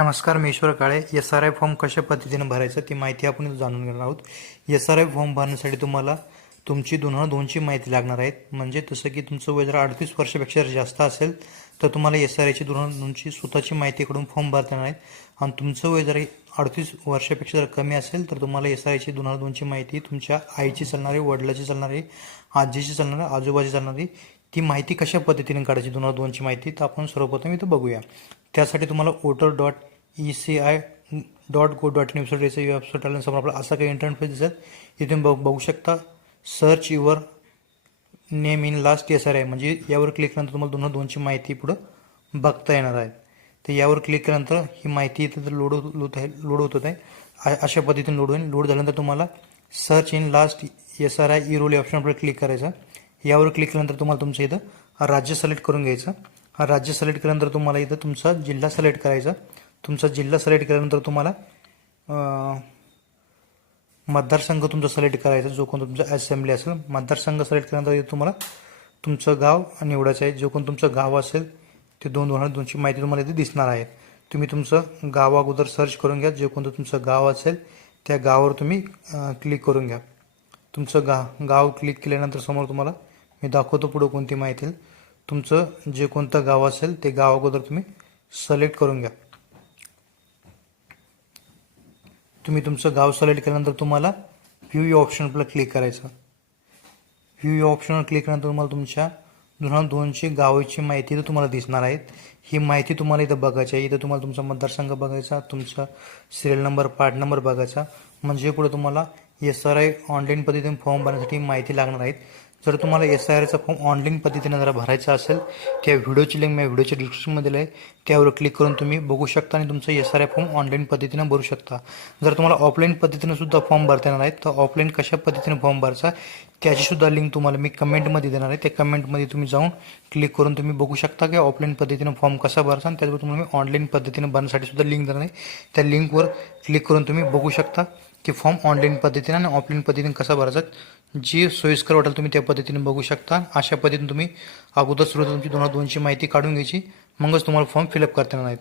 नमस्कार, मी ईश्वर काळे. S-R-I form कशा पद्धतीने भरायचं ती माहिती आपण इथं जाणून घेणार आहोत. एस-आर-आय फॉर्म भरण्यासाठी तुम्हाला तुमची दोनची माहिती लागणार आहे. म्हणजे तसं की तुमचं वय जर 38 वर्षापेक्षा जास्त असेल तर तुम्हाला एस-आर-आयची दोनची स्वतःची माहिती कडून फॉर्म भरता येणार आहे. आणि तुमचं वय जर 38 वर्षापेक्षा जर कमी असेल तर तुम्हाला एस-आर-आयची दोनची माहिती तुमच्या आईची चालणारी, वडिलाची चालणारी, आजीची चालणारी, आजोबाची चालणारी ती माहिती कशा पद्धतीने काढायची दोनची माहिती तर आपण सर्वप्रथम इथं बघूया. त्यासाठी तुम्हाला voter.eci.go.in वेबसाईट आल्यानंतर आपला असा काही इंटरफेस दिसत. इथे बघू शकता search your name in last S-R-I, म्हणजे यावर क्लिक केल्यानंतर तुम्हाला दोनची माहिती पुढं बघता येणार आहे. तर यावर क्लिक केल्यानंतर ही माहिती इथं लोड होत आहे. अशा पद्धतीने लोड होईल. लोड झाल्यानंतर तुम्हाला search in last S R I E roll या ऑप्शनवर क्लिक करायचं. यावर क्लिक केल्यानंतर तुम्हाला तुमचं इथं राज्य सिलेक्ट करून घ्यायचं. हा राज्य सिलेक्ट केल्यानंतर तुम्हाला इथं तुमचा जिल्हा सिलेक्ट करायचा. तुमचा जिल्हा सिलेक्ट केल्यानंतर तुम्हाला मतदारसंघ तुमचा सिलेक्ट करायचा, जो कोण तुमचा असेंब्ली असेल. मतदारसंघ सिलेक्ट केल्यानंतर इथं तुम्हाला तुमचं गाव निवडायचं आहे. जो कोण तुमचं गाव असेल ते दोनची माहिती तुम्हाला इथे दिसणार आहे. तुम्ही तुमचं गाव अगोदर सर्च करून घ्या. जे कोणतं तुमचं गाव असेल त्या गावावर तुम्ही क्लिक करून घ्या. तुमचं गाव क्लिक केल्यानंतर समोर तुम्हाला मी दाखवतो पुढं कोणती माहिती येईल. तुमचं जे कोणतं गाव असेल ते गाव अगोदर तुम्ही सिलेक्ट करून घ्या. तुम्ही तुमचं गाव सिलेक्ट केल्यानंतर तुम्हाला व्ह्यू या ऑप्शनवर क्लिक करायचं. व्ह्यू या ऑप्शनवर क्लिक केल्यानंतर तुम्हाला तुमच्या दोनची गावाची माहिती इथं तुम्हाला दिसणार आहेत. ही माहिती तुम्हाला इथं बघायची आहे. इथं तुम्हाला तुमचा मतदारसंघ बघायचा, तुमचा सिरियल नंबर, पार्ट नंबर बघायचा. म्हणजे पुढे तुम्हाला एस-आर-आय ऑनलाईन पद्धतीने फॉर्म भरण्यासाठी माहिती लागणार आहेत. जर तुम्हाला एस-आर-आयचा फॉर्म ऑनलाईन पद्धतीने जर भरायचा असेल त्या व्हिडिओची लिंक मी व्हिडिओच्या डिस्क्रिप्शनमध्ये आहे, त्यावर क्लिक करून तुम्ही बघू शकता आणि तुमचं एस-आर-आय फॉर्म ऑनलाईन पद्धतीने भरू शकता. जर तुम्हाला ऑफलाईन पद्धतीने सुद्धा फॉर्म भरता येणार आहेत तर ऑफलाईन कशा पद्धतीने फॉर्म भरायचा त्याची सुद्धा लिंक तुम्हाला मी कमेंटमध्ये देणार आहे. त्या कमेंटमध्ये तुम्ही जाऊन क्लिक करून तुम्ही बघू शकता की ऑफलाईन पद्धतीने फॉर्म कसा भरायचा. आणि त्याचबरोबर तुम्हाला मी ऑनलाईन पद्धतीने भरण्यासाठी सुद्धा लिंक देणार आहे. त्या लिंकवर क्लिक करून तुम्ही बघू शकता की फॉर्म ऑनलाईन पद्धतीने आणि ऑफलाईन पद्धतीने कसा भरायचा. जी सोयीस्कर वाटेल तुम्ही त्या पद्धतीने बघू शकता. अशा पद्धतीने तुम्ही अगोदर सुरुवात तुमची दोनची माहिती काढून घ्यायची, मगच तुम्हाला फॉर्म फिलअप करता येणार आहेत.